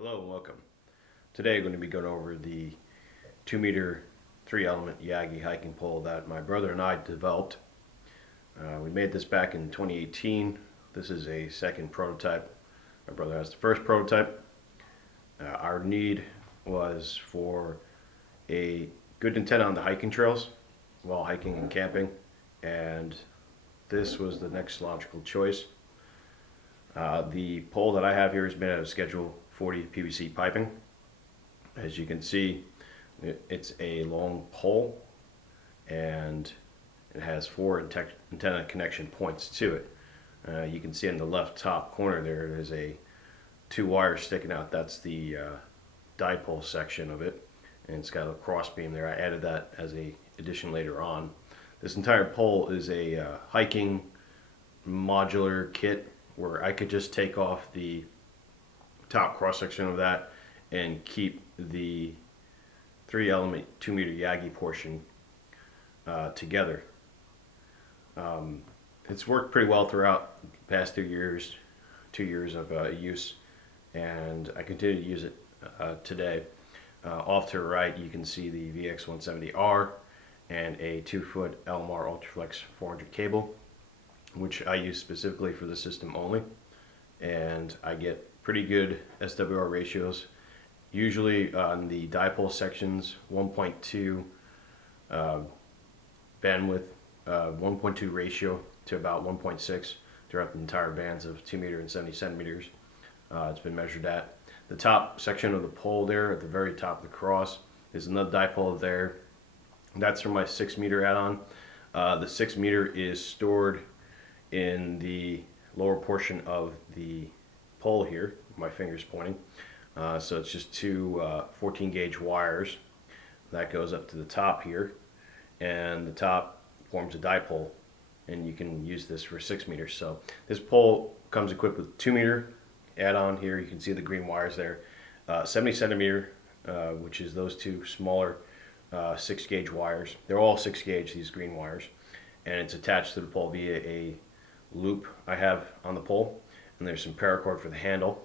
Hello and welcome. Today I'm going to be going over the 2-meter 3-element yagi hiking pole that my brother and I developed. We made this back in 2018. This is a second prototype. My brother has the first prototype. Our need was for a good antenna on the hiking trails while hiking and camping, and this was the next logical choice. The pole that I have here is made out of Schedule 40 PVC piping. As you can see, it's a long pole and it has 4 antenna connection points to it. You can see in the left top corner there's 2 wires sticking out. That's the dipole section of it, and it's got a cross beam there. I added that as a addition later on. This entire pole is a hiking modular kit where I could just take off the top cross section of that and keep the 3-element 2-meter yagi portion together. It's worked pretty well throughout the past 2 years of use, and I continue to use it today. Off to the right you can see the VX170R and a 2-foot LMR Ultraflex 400 cable, which I use specifically for the system only, and I get pretty good SWR ratios. Usually on the dipole sections, 1.2 bandwidth, 1.2 ratio to about 1.6 throughout the entire bands of 2 meter and 70 centimeters. It's been measured at. The top section of the pole there at the very top of the cross is another dipole there. That's for my 6-meter add-on. The 6-meter is stored in the lower portion of the pole here, my finger's pointing. So it's just 2 14 gauge wires that goes up to the top here, and the top forms a dipole, and you can use this for 6 meters. So this pole comes equipped with 2-meter add-on here. You can see the green wires there. 70 centimeter, which is those 2 smaller 6 gauge wires. They're all 6 gauge, these green wires, and it's attached to the pole via a loop I have on the pole, and there's some paracord for the handle.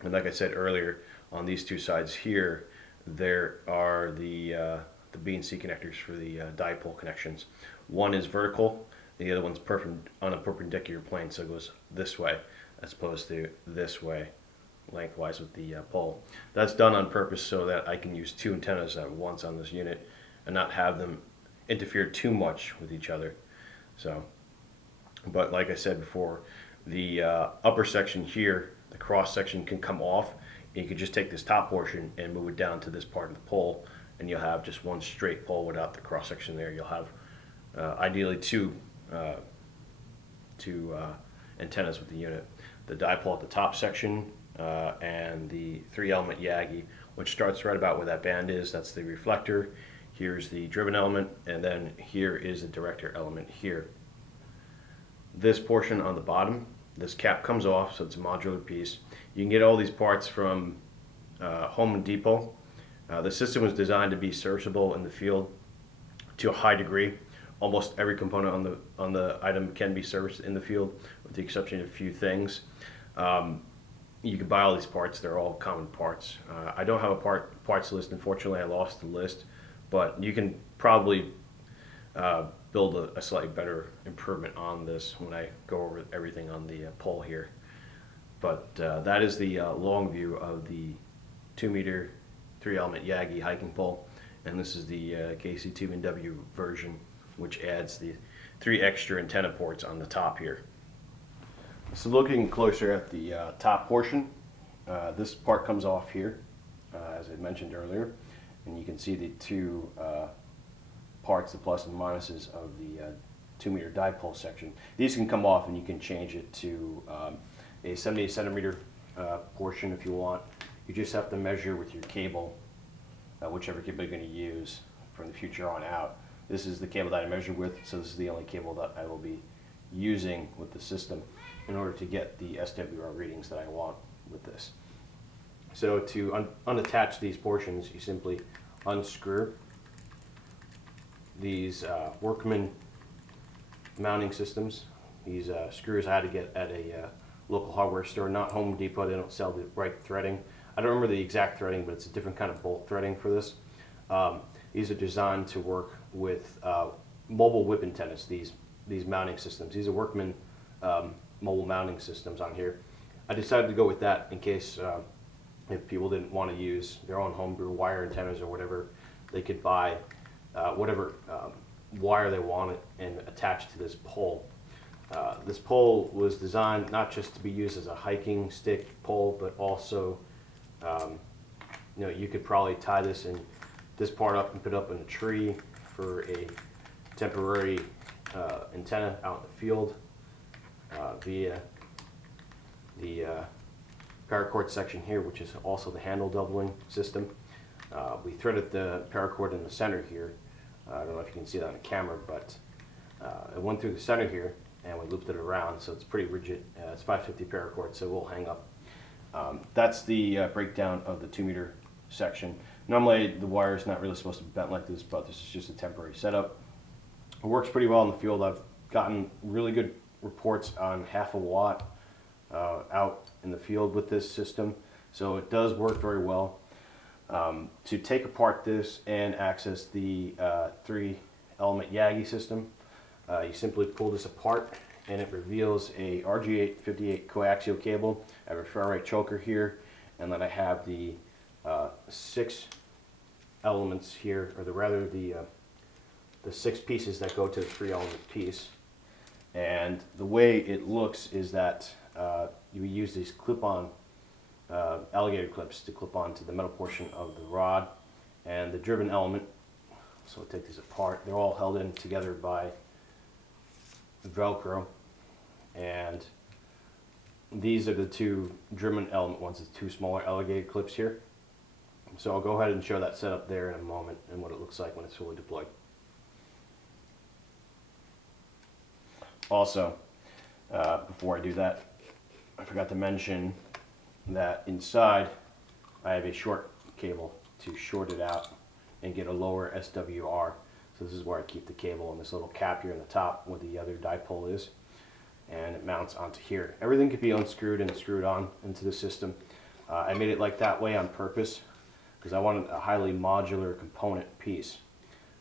And like I said earlier, on these 2 sides here there are the B and C connectors for the dipole connections. One is vertical, the other one's on a perpendicular plane, so it goes this way as opposed to this way lengthwise with the pole. That's done on purpose so that I can use 2 antennas at once on this unit and not have them interfere too much with each other. So, but like I said before, the upper section here, the cross section, can come off, and you can just take this top portion and move it down to this part of the pole, and you'll have just one straight pole without the cross section there. You'll have ideally two antennas with the unit. The dipole at the top section and the 3-element yagi, which starts right about where that band is. That's the reflector. Here's the driven element, and then here is the director element here. This portion on the bottom, this cap comes off, so it's a modular piece. You can get all these parts from Home Depot. The system was designed to be serviceable in the field to a high degree. Almost every component on the item can be serviced in the field, with the exception of a few things. You can buy all these parts; they're all common parts. I don't have a parts list, unfortunately. I lost the list, but you can probably build a slightly better improvement on this when I go over everything on the pole here. But that is the long view of the 2-meter 3-element yagi hiking pole, and this is the KC2W version, which adds the 3 extra antenna ports on the top here. So looking closer at the top portion, this part comes off here, as I mentioned earlier, and you can see the 2 parts, the plus and minuses of the 2-meter dipole section. These can come off, and you can change it to a 70 centimeter portion if you want. You just have to measure with your cable, whichever cable you're going to use from the future on out. This is the cable that I measured with, so this is the only cable that I will be using with the system in order to get the SWR readings that I want with this. So to unattach these portions, you simply unscrew these workman mounting systems. These screws I had to get at a local hardware store, not Home Depot. They don't sell the right threading. I don't remember the exact threading, but it's a different kind of bolt threading for this. These are designed to work with mobile whip antennas, these mounting systems. These are workman mobile mounting systems on here. I decided to go with that in case if people didn't want to use their own homebrew wire antennas or whatever, they could buy whatever wire they wanted and attach to this pole. This pole was designed not just to be used as a hiking stick pole, but also, you could probably tie this part up and put it up in a tree for a temporary antenna out in the field via the paracord section here, which is also the handle doubling system. We threaded the paracord in the center here. I don't know if you can see that on the camera, but it went through the center here and we looped it around, so it's pretty rigid. It's 550 paracord, so we'll hang up. That's the breakdown of the 2-meter section. Normally the wire is not really supposed to be bent like this, but this is just a temporary setup. It works pretty well in the field. I've gotten really good reports on 1/2 watt out in the field with this system, so it does work very well. To take apart this and access the 3-element yagi system, you simply pull this apart and it reveals a RG858 coaxial cable. I have a ferrite choker here, and then I have the 6 elements here, or rather the 6 pieces that go to the 3-element piece. And the way it looks is that you use these clip-on alligator clips to clip onto the metal portion of the rod and the driven element. So we'll take these apart. They're all held in together by Velcro, and these are the 2 driven element ones, the 2 smaller alligator clips here. So I'll go ahead and show that setup there in a moment and what it looks like when it's fully deployed. Also, before I do that, I forgot to mention that inside I have a short cable to short it out and get a lower SWR. So this is where I keep the cable in this little cap here in the top where the other dipole is, and it mounts onto here. Everything could be unscrewed and screwed on into the system. I made it like that way on purpose because I wanted a highly modular component piece.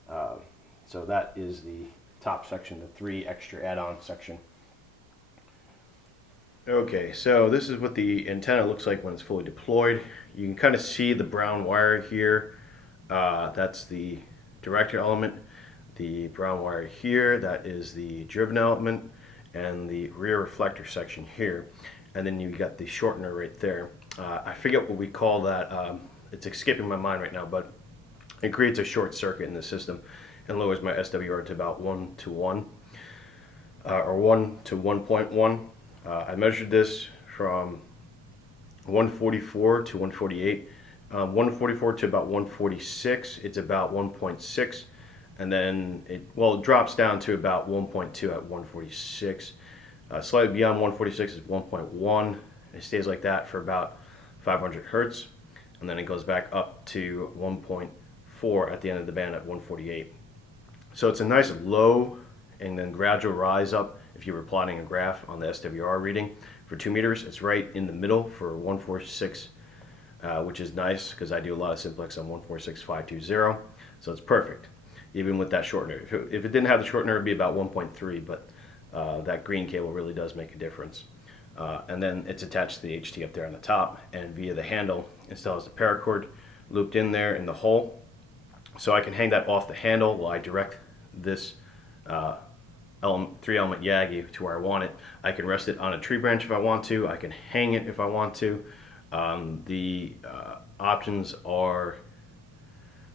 So that is the top section, the 3 extra add-on section. Okay, so this is what the antenna looks like when it's fully deployed. You can kind of see the brown wire here. That's the director element. The brown wire here, that is the driven element, and the rear reflector section here. And then you got the shortener right there. I forget what we call that. It's escaping my mind right now, but it creates a short circuit in the system and lowers my SWR to about 1 to 1, or 1 to 1.1. I measured this from 144 to 148. 144 to about 146, it's about 1.6, and then it drops down to about 1.2 at 146. Slightly beyond 146 is 1.1. It stays like that for about 500 hertz, and then it goes back up to 1.4 at the end of the band at 148. So it's a nice low and then gradual rise up. If you were plotting a graph on the SWR reading for 2 meters, it's right in the middle for 146, which is nice because I do a lot of simplex on 146.520, so it's perfect, even with that shortener. If it didn't have the shortener, it would be about 1.3, but that green cable really does make a difference. And then it's attached to the HT up there on the top, and via the handle, it still has the paracord looped in there in the hole. So I can hang that off the handle while I direct this 3-element yagi to where I want it. I can rest it on a tree branch if I want to. I can hang it if I want to. The options are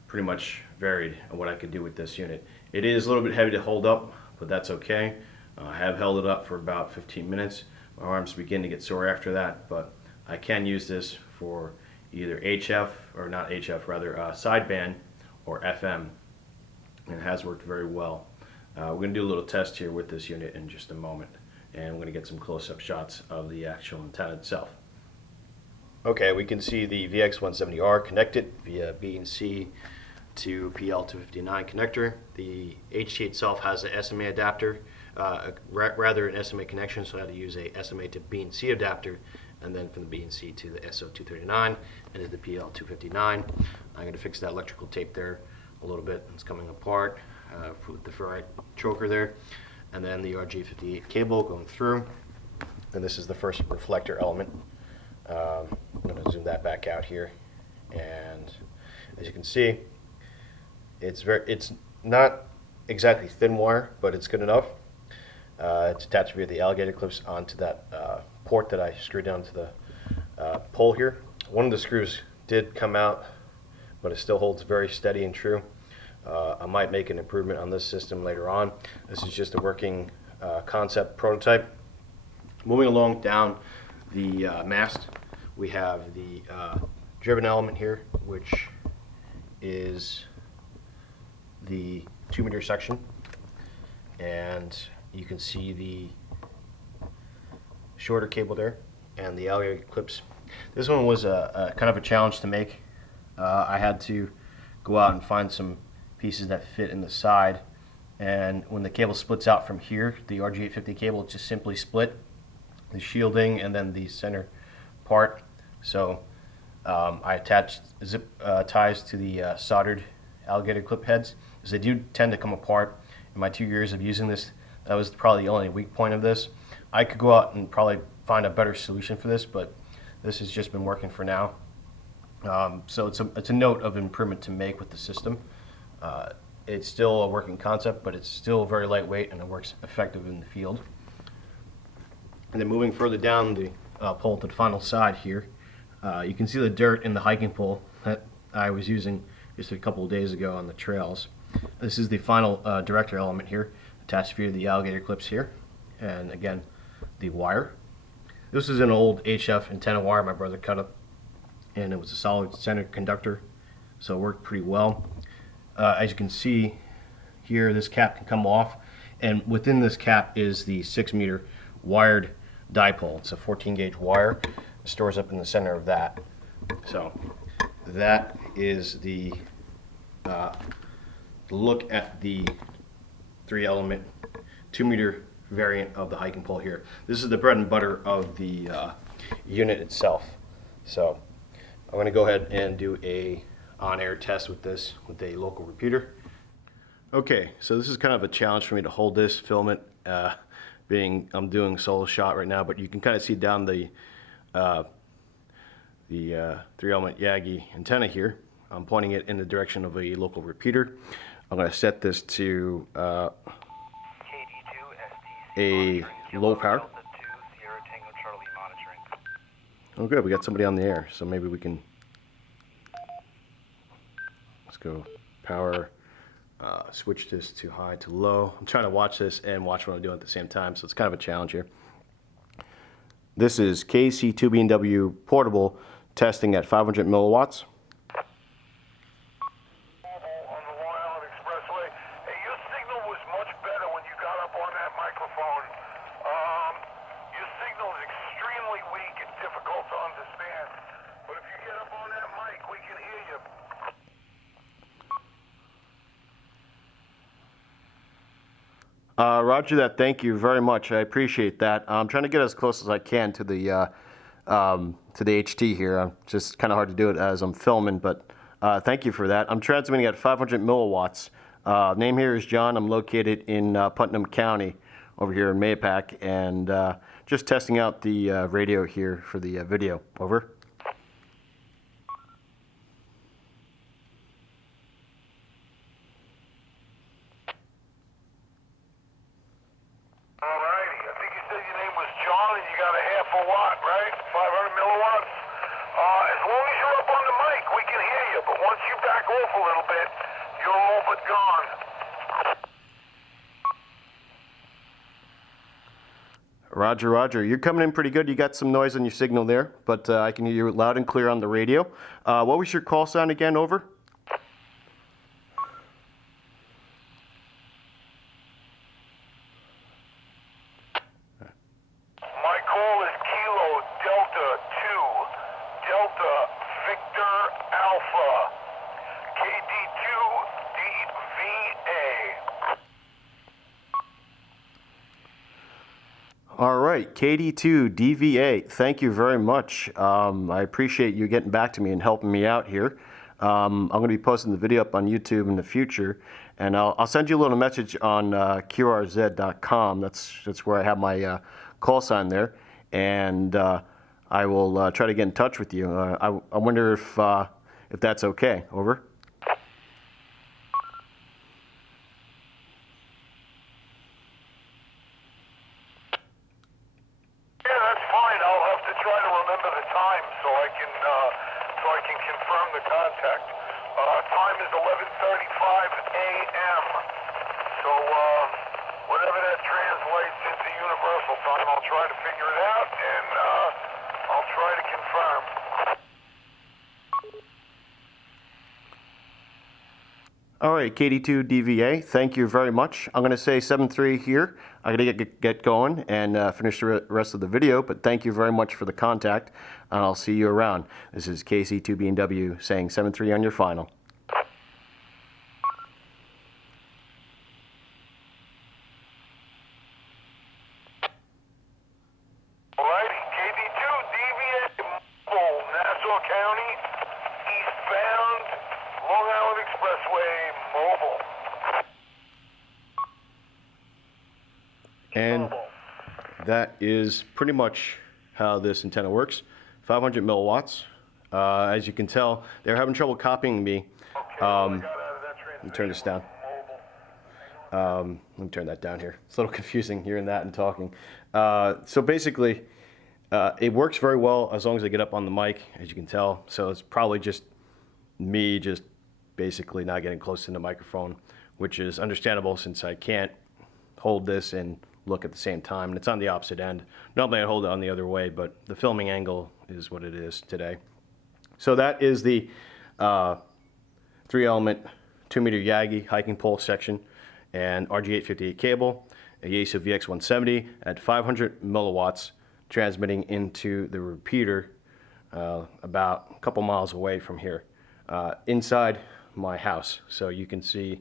pretty much varied on what I could do with this unit. It is a little bit heavy to hold up, but that's okay. I have held it up for about 15 minutes. My arms begin to get sore after that, but I can use this for either HF, or not HF, rather sideband or FM, and it has worked very well. We're going to do a little test here with this unit in just a moment, and we're going to get some close-up shots of the actual antenna itself. Okay, we can see the VX170R connected via B and C to PL259 connector. The HT itself has an SMA adapter, rather an SMA connection, so I had to use a SMA to B and C adapter and then from the B and C to the SO239 and to the PL259. I'm going to fix that electrical tape there a little bit. It's coming apart with the ferrite choker there, and then the RG58 cable going through, and this is the first reflector element. I'm going to zoom that back out here, and as you can see, it's not exactly thin wire, but it's good enough. It's attached via the alligator clips onto that port that I screwed down to the pole here. One of the screws did come out, but it still holds very steady and true. I might make an improvement on this system later on. This is just a working concept prototype. Moving along down the mast, we have the driven element here, which is the 2-meter section, and you can see the shorter cable there and the alligator clips. This one was a kind of a challenge to make. I had to go out and find some pieces that fit in the side, and when the cable splits out from here, the RG850 cable just simply split the shielding and then the center part. So I attached zip ties to the soldered alligator clip heads, because they do tend to come apart. In my 2 years of using this, that was probably the only weak point of this. I could go out and probably find a better solution for this, but this has just been working for now. So it's a note of improvement to make with the system. It's still a working concept, but it's still very lightweight and it works effective in the field. And then moving further down the pole to the final side here, you can see the dirt in the hiking pole that I was using just a couple of days ago on the trails. This is the final director element here, attached via the alligator clips here, and again the wire. This is an old HF antenna wire my brother cut up, and it was a solid center conductor, so it worked pretty well. As you can see here, this cap can come off, and within this cap is the 6-meter wired dipole. It's a 14-gauge wire. It stores up in the center of that. So that is the look at the 3-element 2-meter variant of the hiking pole here. This is the bread and butter of the unit itself. So I'm going to go ahead and do a on-air test with this with a local repeater. Okay, so this is kind of a challenge for me to hold this, film it, being I'm doing solo shot right now, but you can kind of see down the 3-element yagi antenna here. I'm pointing it in the direction of a local repeater. I'm going to set this to a low power. Oh good, we got somebody on the air, so maybe we can, let's go power, switch this to high to low. I'm trying to watch this and watch what I'm doing at the same time, so it's kind of a challenge here. This is KC2B&W portable testing at 500 milliwatts. Roger that. Thank you very much. I appreciate that. I'm trying to get as close as I can to the HT here. I'm just kind of hard to do it as I'm filming, but thank you for that. I'm transmitting at 500 milliwatts. Name here is John. I'm located in Putnam County over here in Mayapack, and just testing out the radio here for the video. Over. Roger, roger. You're coming in pretty good. You got some noise on your signal there, but I can hear you loud and clear on the radio. What was your call sign again? Over. My call is Kilo Delta 2, Delta Victor Alpha, KD2 DVA. All right, KD2DVA, thank you very much. I appreciate you getting back to me and helping me out here. I'm going to be posting the video up on YouTube in the future, and I'll send you a little message on QRZ.com. That's where I have my call sign there, and I will try to get in touch with you. I wonder if that's okay. Over. Try to remember the time so I can confirm the contact. Time is 11:35 a.m. So whatever that translates into universal time, I'll try to figure it out and I'll try to confirm. All right, KD2DVA, thank you very much. I'm going to say 7-3 here. I'm going to get going and finish the rest of the video, but thank you very much for the contact, and I'll see you around. This is KC2B&W saying 7-3 on your final. Alrighty, KD2DVA, mobile, Nassau County, eastbound, Long Island Expressway, mobile. And that is pretty much how this antenna works. 500 milliwatts. As you can tell, they're having trouble copying me. Let me turn this down. Let me turn that down here. It's a little confusing hearing that and talking. So basically, it works very well as long as I get up on the mic, as you can tell. So it's probably just me just basically not getting close to the microphone, which is understandable since I can't hold this and look at the same time, and it's on the opposite end. Normally I hold it on the other way, but the filming angle is what it is today. So that is the 3-element 2-meter yagi hiking pole section and RG858 cable, a Yaesu VX170 at 500 milliwatts, transmitting into the repeater about a couple miles away from here, inside my house. So you can see,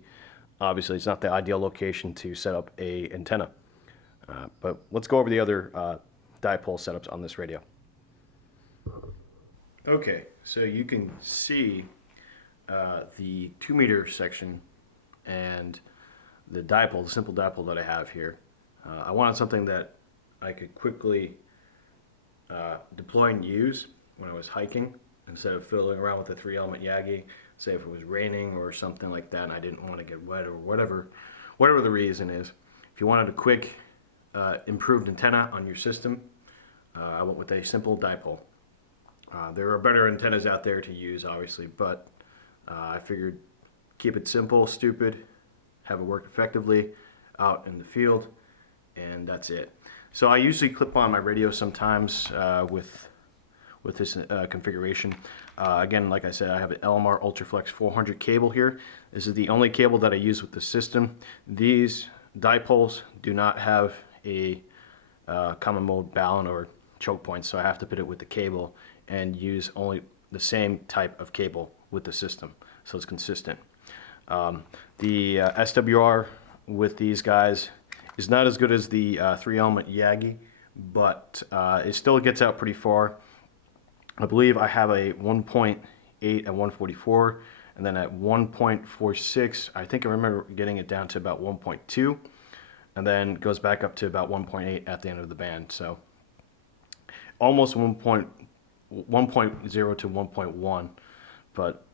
obviously it's not the ideal location to set up a antenna. But let's go over the other dipole setups on this radio. Okay, so you can see the 2-meter section and the dipole, the simple dipole that I have here. I wanted something that I could quickly deploy and use when I was hiking instead of fiddling around with the 3-element yagi, say if it was raining or something like that and I didn't want to get wet or whatever the reason is. If you wanted a quick improved antenna on your system, I went with a simple dipole. There are better antennas out there to use, obviously, but I figured keep it simple, stupid, have it work effectively out in the field, and that's it. So I usually clip on my radio sometimes with this configuration. Again, like I said, I have an LMR Ultraflex 400 cable here. This is the only cable that I use with the system. These dipoles do not have a common mode balun or choke point, so I have to put it with the cable and use only the same type of cable with the system, so it's consistent. The SWR with these guys is not as good as the 3-element yagi, but it still gets out pretty far. I believe I have a 1.8 at 144, and then at 1.46, I think I remember getting it down to about 1.2, and then goes back up to about 1.8 at the end of the band. So almost 1.0 to 1.1, but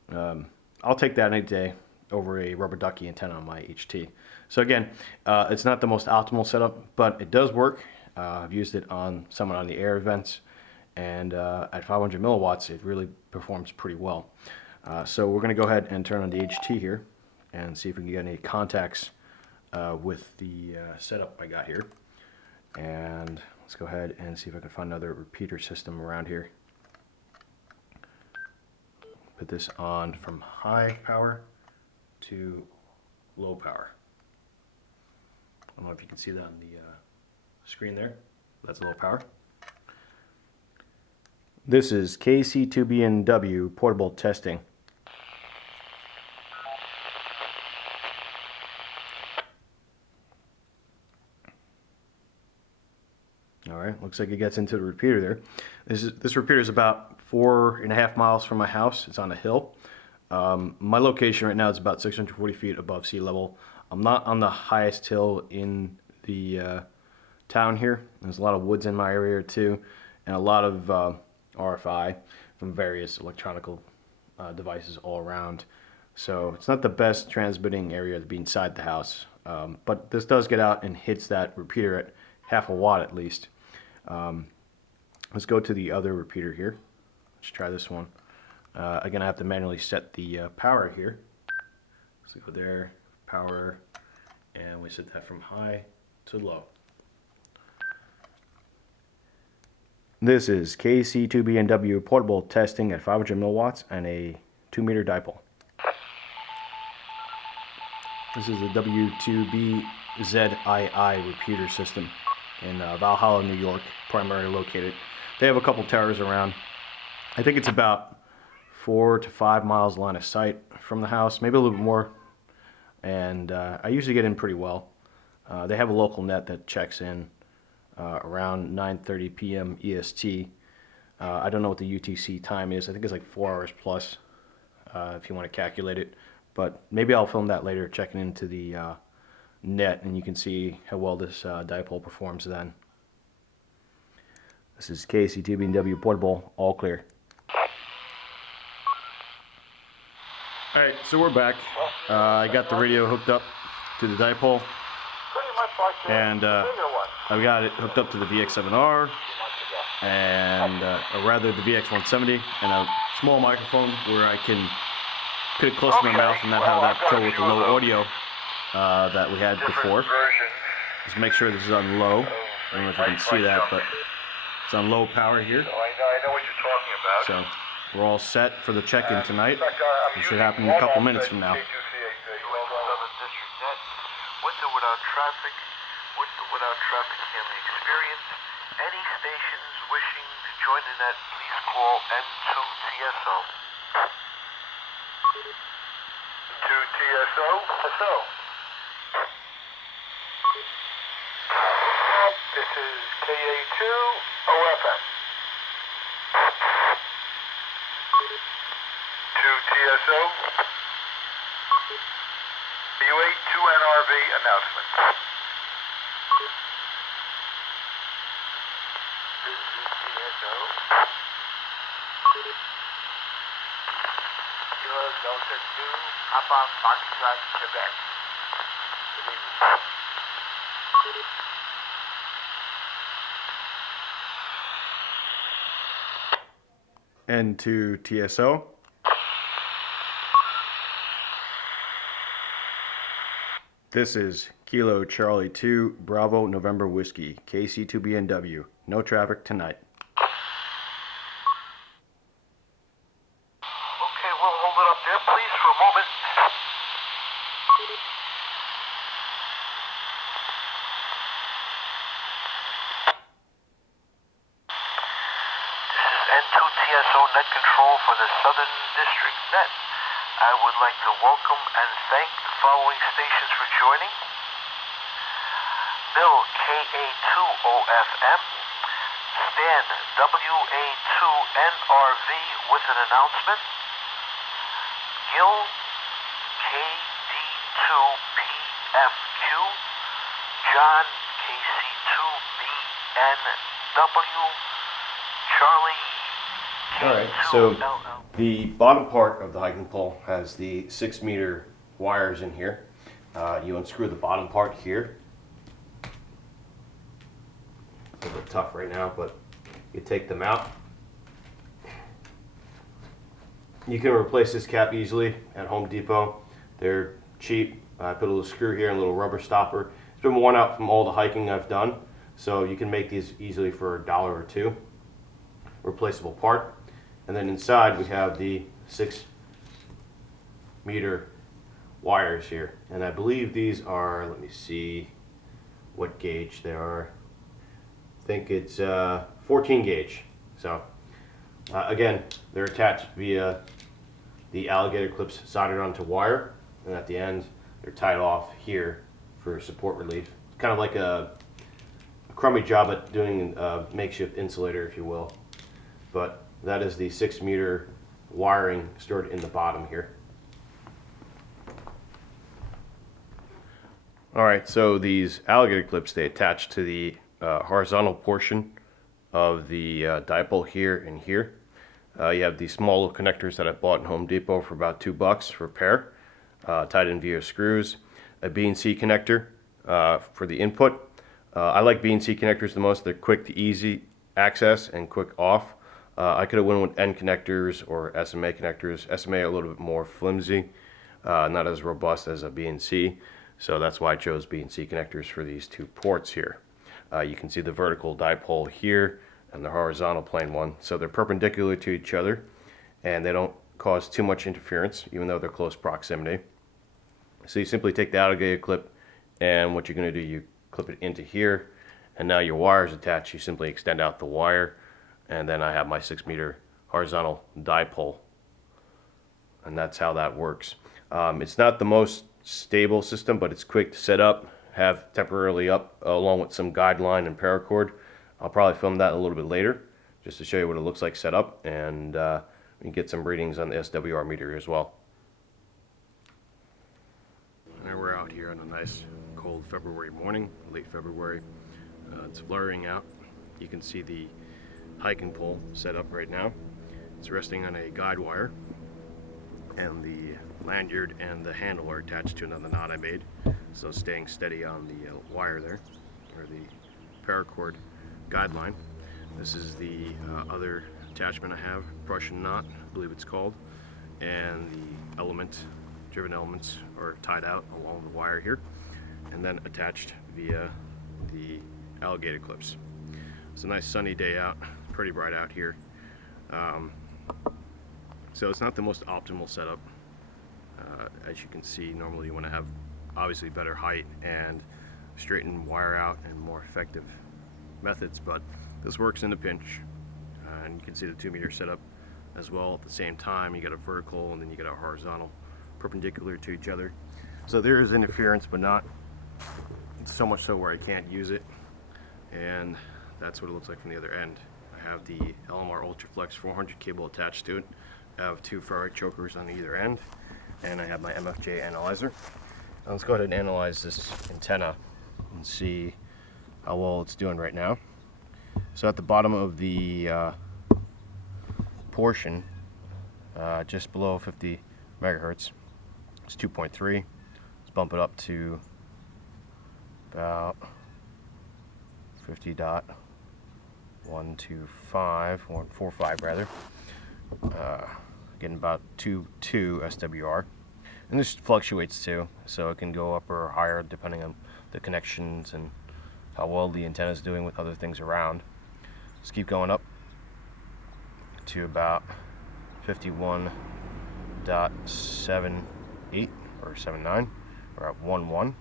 I'll take that any day over a rubber ducky antenna on my HT. So again, it's not the most optimal setup, but it does work. I've used it on someone on the air events, and at 500 milliwatts, it really performs pretty well. So we're going to go ahead and turn on the HT here and see if we can get any contacts with the setup I got here. And let's go ahead and see if I can find another repeater system around here. Put this on from high power to low power. I don't know if you can see that on the screen there. That's low power. This is KC2B&W portable testing. All right, looks like it gets into the repeater there. This repeater is about 4.5 miles from my house. It's on a hill. My location right now is about 640 feet above sea level. I'm not on the highest hill in the town here. There's a lot of woods in my area too, and a lot of RFI from various electronic devices all around. So it's not the best transmitting area to be inside the house, but this does get out and hits that repeater at half a watt at least. Let's go to the other repeater here. Let's try this one. Again, I have to manually set the power here. So go there, power, and we set that from high to low. This is KC2B&W portable testing at 500 milliwatts and a 2-meter dipole. This is a W2BZII repeater system in Valhalla, New York, primarily located. They have a couple towers around. I think it's about 4 to 5 miles line of sight from the house, maybe a little bit more. And I usually get in pretty well. They have a local net that checks in around 9:30 p.m. EST. I don't know what the UTC time is. I think it's like 4 hours plus if you want to calculate it. But maybe I'll film that later, checking into the net, and you can see how well this dipole performs then. This is KC2B&W portable, all clear. Alright, so we're back. I got the radio hooked up to the dipole, and I've got it hooked up to the VX7R, and or rather the VX170, and a small microphone where I can put it close to my mouth and not have that trouble with the low audio that we had before. Just make sure this is on low. I don't know if you can see that, but it's on low power here. I know what you're talking about. So we're all set for the check-in tonight. It should happen in a couple minutes from now. With or without traffic, can we experience any stations wishing to join the net, please call N2TSO. N2TSO? This is KA2 OFM. 2TSO. UA2NRV announcement. This is TSO. Kilo Delta 2, Papa Foxtrot, Quebec. Good evening. N2 TSO. This is Kilo Charlie 2 Bravo November Whiskey, KC2B&W. No traffic tonight. Okay, we'll hold it up there, please, for a moment. This is N2TSO net control for the Southern District net. I would like to welcome and thank the following stations for joining. Bill KA2OFM, Stan WA2NRV with an announcement, Gil KD2PFQ, John KC2BNW, Charlie Alright, so the bottom part of the hiking pole has the 6-meter wires in here. You unscrew the bottom part here. It's a little bit tough right now, but you take them out. You can replace this cap easily at Home Depot. They're cheap. I put a little screw here and a little rubber stopper. It's been worn out from all the hiking I've done, so you can make these easily for $1 or $2. Replaceable part. And then inside we have the 6-meter wires here, and I believe these are, let me see what gauge they are. I think it's 14 gauge. So again, they're attached via the alligator clips soldered onto wire, and at the end they're tied off here for support relief. It's kind of like a crummy job at doing makeshift insulator, if you will. But that is the 6-meter wiring stored in the bottom here. Alright, so these alligator clips, they attach to the horizontal portion of the dipole here and here. You have these small little connectors that I bought in Home Depot for about $2 for a pair, tied in via screws. A B&C connector for the input. I like B&C connectors the most. They're quick to easy access and quick off. I could have went with N connectors or SMA connectors. SMA are a little bit more flimsy, not as robust as a B&C. So that's why I chose B&C connectors for these two ports here. You can see the vertical dipole here and the horizontal plane one. So they're perpendicular to each other and they don't cause too much interference, even though they're close proximity. So you simply take the alligator clip, and what you're going to do, you clip it into here, and now your wire is attached. You simply extend out the wire, and then I have my 6-meter horizontal dipole, and that's how that works. It's not the most stable system, but it's quick to set up, have temporarily up, along with some guideline and paracord. I'll probably film that a little bit later, just to show you what it looks like set up, and we can get some readings on the SWR meter as well. And we're out here on a nice cold February morning, late February. It's blurring out. You can see the hiking pole set up right now. It's resting on a guide wire, and the lanyard and the handle are attached to another knot I made, so staying steady on the wire there, or the paracord guide line. This is the other attachment I have, Prussian knot, I believe it's called, and the driven elements are tied out along the wire here, and then attached via the alligator clips. It's a nice sunny day out, pretty bright out here. So it's not the most optimal setup. As you can see, normally you want to have obviously better height and straighten wire out and more effective methods, but this works in a pinch. And you can see the 2-meter setup as well. At the same time, you got a vertical and then you got a horizontal, perpendicular to each other. So there is interference, but not so much so where I can't use it. And that's what it looks like from the other end. I have the LMR UltraFlex 400 cable attached to it. I have 2 ferrite chokers on either end, and I have my MFJ analyzer. Now let's go ahead and analyze this antenna and see how well it's doing right now. So at the bottom of the portion, just below 50 megahertz, it's 2.3. Let's bump it up to about 50.145 rather. Getting about 2.2 SWR. And this fluctuates too, so it can go up or higher depending on the connections and how well the antenna is doing with other things around. Let's keep going up to about 51.78 or 79, or at 1.1,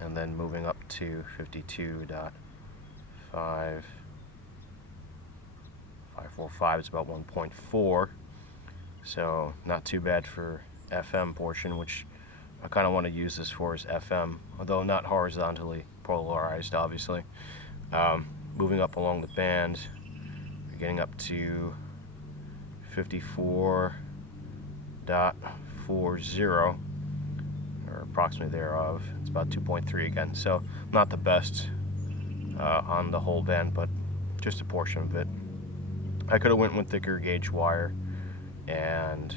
and then moving up to 52.545. It's about 1.4, so not too bad for FM portion, which I kind of want to use this for as FM, although not horizontally polarized, obviously. Moving up along the band, we're getting up to 54.40, or approximately thereof. It's about 2.3 again, so not the best on the whole band, but just a portion of it. I could have went with thicker gauge wire and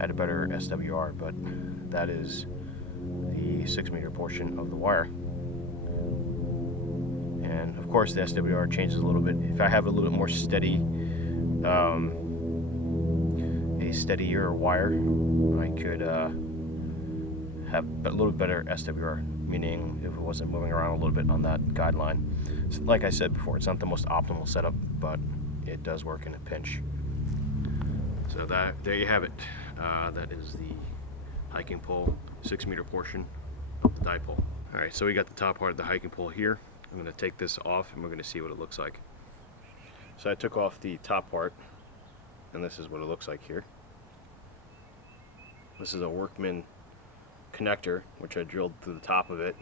had a better SWR, but that is the 6-meter portion of the wire. And of course the SWR changes a little bit. If I have a little bit more steady, a steadier wire, I could have a little better SWR, meaning if it wasn't moving around a little bit on that guideline. So like I said before, it's not the most optimal setup, but it does work in a pinch. So there you have it. That is the hiking pole 6-meter portion of the dipole. Alright, so we got the top part of the hiking pole here. I'm going to take this off and we're going to see what it looks like. So I took off the top part, and this is what it looks like here. This is a workman connector, which I drilled through the top of it,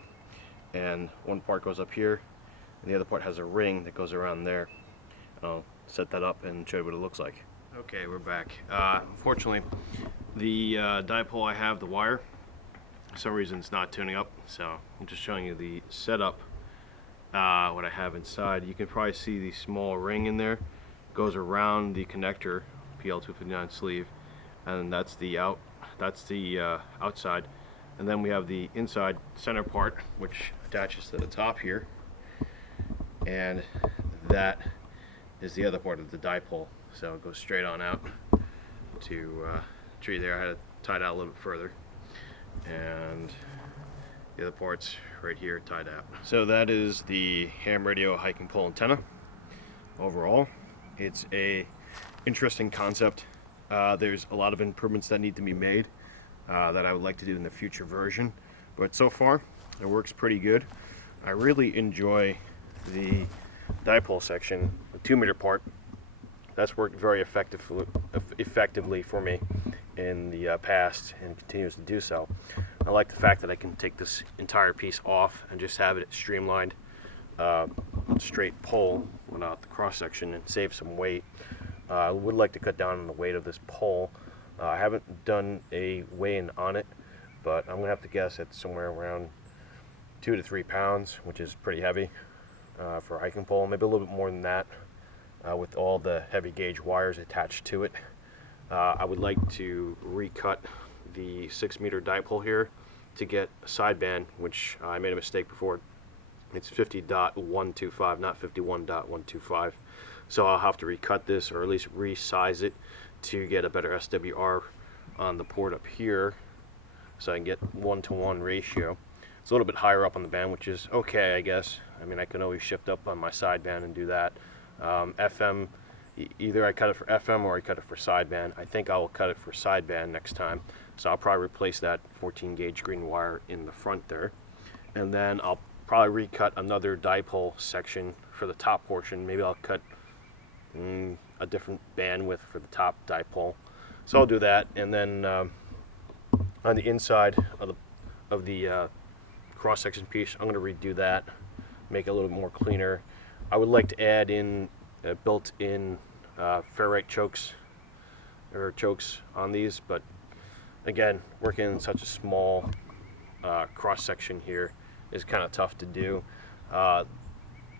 and one part goes up here, and the other part has a ring that goes around there. I'll set that up and show you what it looks like. Okay, we're back. Unfortunately, the dipole I have, the wire, for some reason it's not tuning up, so I'm just showing you the setup, what I have inside. You can probably see the small ring in there. It goes around the connector, PL259 sleeve, and that's the outside. And then we have the inside center part, which attaches to the top here, and that is the other part of the dipole. So it goes straight on out to tree there. I had to tie it out a little bit further, and the other part's right here tied out. So that is the ham radio hiking pole antenna. Overall, it's a interesting concept. There's a lot of improvements that need to be made that I would like to do in the future version, but so far it works pretty good. I really enjoy the dipole section, the 2-meter part. That's worked very effectively for me in the past and continues to do so. I like the fact that I can take this entire piece off and just have it streamlined, straight pole without the cross section, and save some weight. I would like to cut down on the weight of this pole. I haven't done a weigh-in on it, but I'm gonna have to guess it's somewhere around 2 to 3 pounds, which is pretty heavy for a hiking pole. Maybe a little bit more than that with all the heavy gauge wires attached to it. I would like to recut the 6-meter dipole here to get a sideband, which I made a mistake before. It's 50.125, not 51.125. So I'll have to recut this, or at least resize it to get a better SWR on the port up here, so I can get 1-to-1 ratio. It's a little bit higher up on the band, which is okay, I guess. I mean, I can always shift up on my sideband and do that. FM, either I cut it for FM or I cut it for sideband. I think I will cut it for sideband next time, so I'll probably replace that 14 gauge green wire in the front there, and then I'll probably recut another dipole section for the top portion. Maybe I'll cut a different bandwidth for the top dipole, so I'll do that. And then on the inside of the cross section piece, I'm going to redo that, make it a little bit more cleaner. I would like to add in built-in ferrite chokes on these, but again, working in such a small cross section here is kind of tough to do.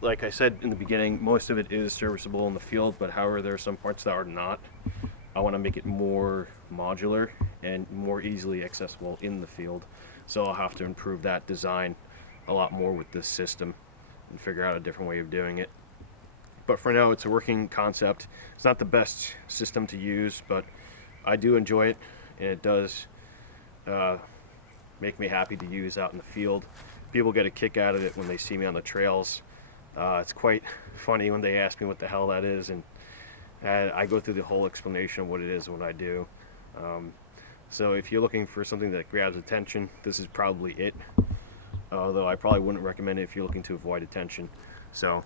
Like I said in the beginning, most of it is serviceable in the field, but however, there are some parts that are not. I want to make it more modular and more easily accessible in the field, so I'll have to improve that design a lot more with this system and figure out a different way of doing it. But for now, it's a working concept. It's not the best system to use, but I do enjoy it, and it does make me happy to use out in the field. People get a kick out of it when they see me on the trails. It's quite funny when they ask me what the hell that is, and I go through the whole explanation of what it is and what I do. So if you're looking for something that grabs attention, this is probably it. Although I probably wouldn't recommend it if you're looking to avoid attention. So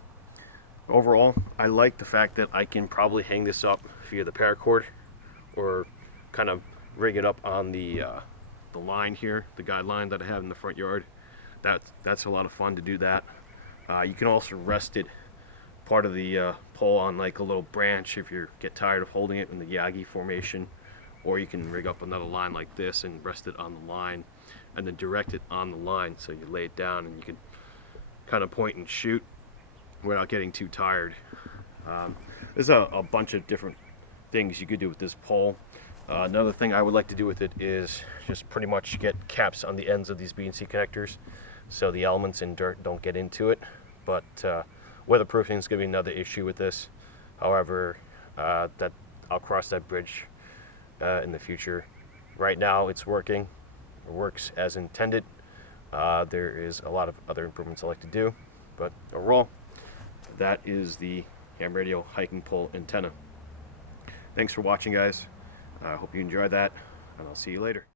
overall, I like the fact that I can probably hang this up via the paracord, or kind of rig it up on the line here, the guide line that I have in the front yard. That's a lot of fun to do that. You can also rest it, part of the pole, on like a little branch if you get tired of holding it in the yagi formation, or you can rig up another line like this and rest it on the line, and then direct it on the line, so you lay it down and you can kind of point and shoot without getting too tired. There's a bunch of different things you could do with this pole. Another thing I would like to do with it is just pretty much get caps on the ends of these BNC connectors, so the elements and dirt don't get into it. But weatherproofing is going to be another issue with this. However, that I'll cross that bridge in the future. Right now, it's working. It works as intended. There is a lot of other improvements I like to do, but overall, that is the ham radio hiking pole antenna. Thanks for watching, guys. I hope you enjoyed that, and I'll see you later.